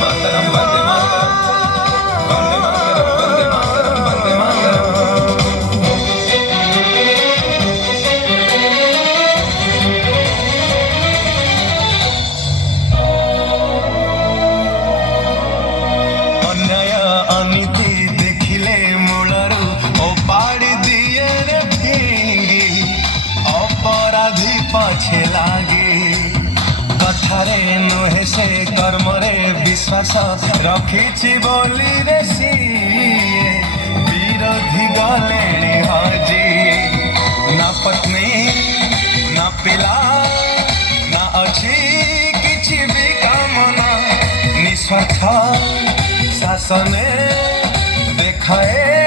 मातरम वंदे मातरम वंदे मातरम वंदे मातरम वंदे मातरम। अन्याय अनीति देखिले मूलरू ओपाड़ी दिए रे फिंगी अपराधी पछे लागे कथारे नुहे से कर्मरे विश्वास रखिछि बोली रे सिए विरोधी गले हजी ना पत्नी ना पिला ना अच्छी किछि भी कामना निस्वार्थ शासने देखाए